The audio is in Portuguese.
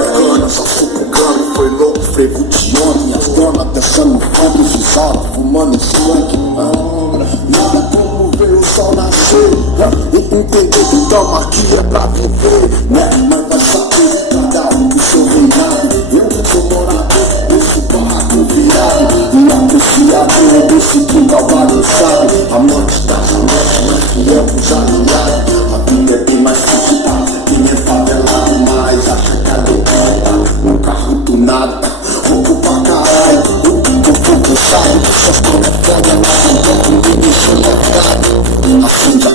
Bacana, só sucugando, foi louco, frevo de ontem. As damas dançando funk, usando, fumando skunk. Nada como ver o sol nascer e entender que toma aqui é pra viver, né? Mas vai saber cada um do seu reinado. Eu sou morador desse barraco virado e apreciador desse quintal bagunçado. A morte tá na morte, mas fiel pros aliados. A vida é bem mais complicada, quem é favelado, mas acha que a levanta um carro do nada, roubo pra caralho. Eu tô cansado, só tô na foda, mas não tô com ninguém, sou lotado.